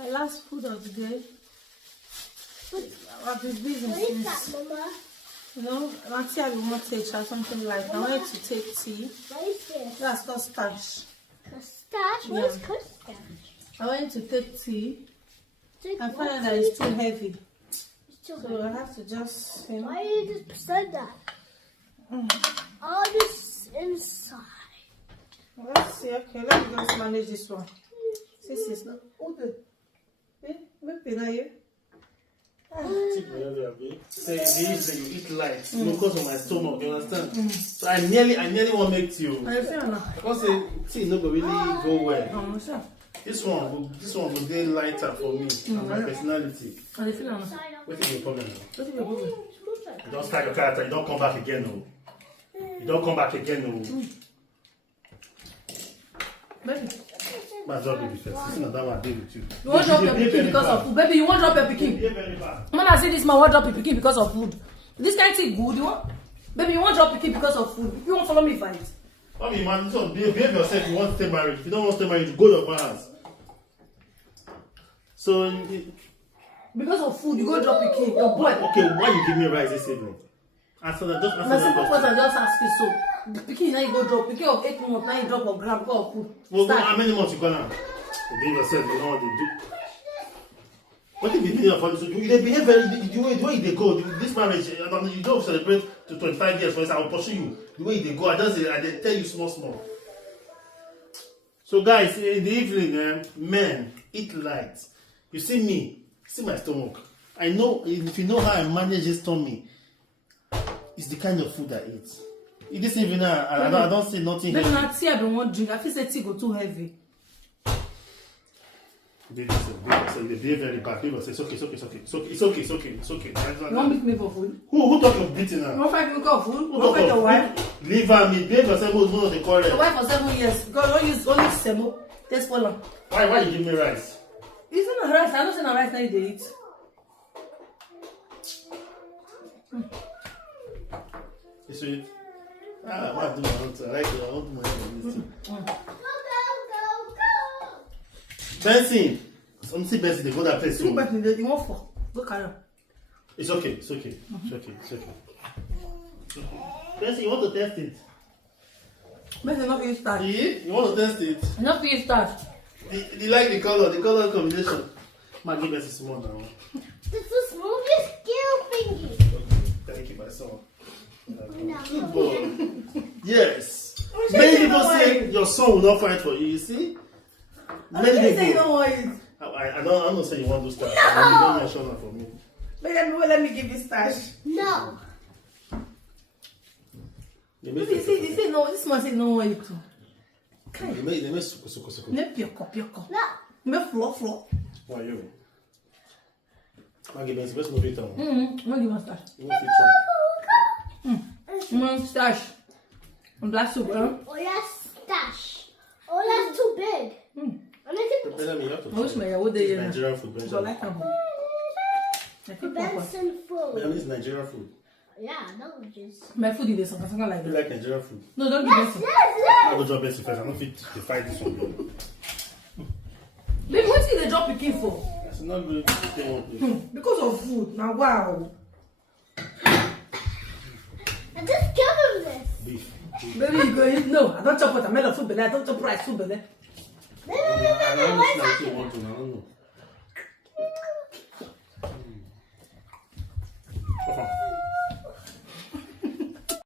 My last food of the day. I've been busy What is that, since. Mama? You know, Nancy, I will not take something like. I wanted to take tea. What is this? That's called starch. Custard? What is custard? I wanted to take tea. Take I what find that tea? it's too heavy. It's too So I have to just, you know. Why did you just present that? All this inside. Let's see. Okay, let me just manage this one. This is not. Okay. Maybe now you. Say this, you eat light because of my stomach, you understand? So I nearly want to make tea. I feel now. Because tea no go really go well. Sure. This one will be lighter for me and my personality. I feel now. What is your problem now? What is your problem? You don't start your character, you don't come back again, no. You don't come back again, no. Baby. My job baby first. This is not that one I did with you. You won't drop your pikin because of food. Baby, you won't drop your pikin. When I say this man won't drop your pikin because of food. This kind of thing good, you want? Baby, you won't drop your pikin because of food. You won't follow me fight. Mommy, man, so behave yourself. You want to stay married. If you don't want to stay married, you go to your house. So, because of food, you go drop your pikin. Your boy. Okay, why you give me rice this evening? Answer that. Just answer My that simple question. question, I just ask you so. The pikin now you go drop. Pikin of 8 months, now you drop a gram because of food. Well, Start. how many months you gonna? Behave yourself. You know what they do. What if you behave for this? You they behave very the way they go. This marriage, you don't celebrate to 25 years. For instance, I will pursue you. The way they go, I tell you small. So guys, in the evening, men eat light. You see me, see my stomach. I know if you know how I manage this tummy, it's the kind of food I eat. This evening, I don't say nothing. Baby, now tea I don't want drink. I feel say tea go too heavy. They behave very bad. People say it's okay. You want beat me for food? Who talk of beating You her? want fight me for food? You Who want talk fight your of wife? leave her me. Behave yourself. Who's one of the Your quarrel? wife for 7 years. Because don't use semo. Just follow. Why you give me rice? It's not rice. I don't say no rice now you dey eat. You see? What do I want to? I like it. I want money on this thing. Go. Benson, some see Benson. They go that place. You want for? Go carry on. It's okay. Benson, you want to test it? Benson not finish start. You want to test it? Not finish start. Do you like the color combination? Man, give Benson small now. This is the smallest scale thingy. Thank you, my son. No. Good boy. Yes. Many people say your son will not fight for you. You see? Many say you people. don't want it. I'm not saying you want to start. You don't mention that for me. Let me give you stash. No. They You say no. This man say no want it too. make suko. Me pioko. No. Me floor. Why you? Maggie Benson, let's move it on. What give me stash? You want Stash. And black soup, huh? Oh, that's stash. Oh, that's too big. I'm making Benjamin, you have to I wish my what they Nigerian food, so Benjamin. like them. Benson food. Benjamin is Nigerian food. Yeah, languages. My food is something like You that. like Nigerian food? No, don't give me. I'll go drop Benson first. I'm not fit to fight this one. Baby, what did they drop pikin for? That's not good. Because of food. Now, wow. I just give him this. Beef. Baby, you go eat. No, I don't chop watermelon food, but I don't chop rice food, but No. I don't know if you want to. I don't know.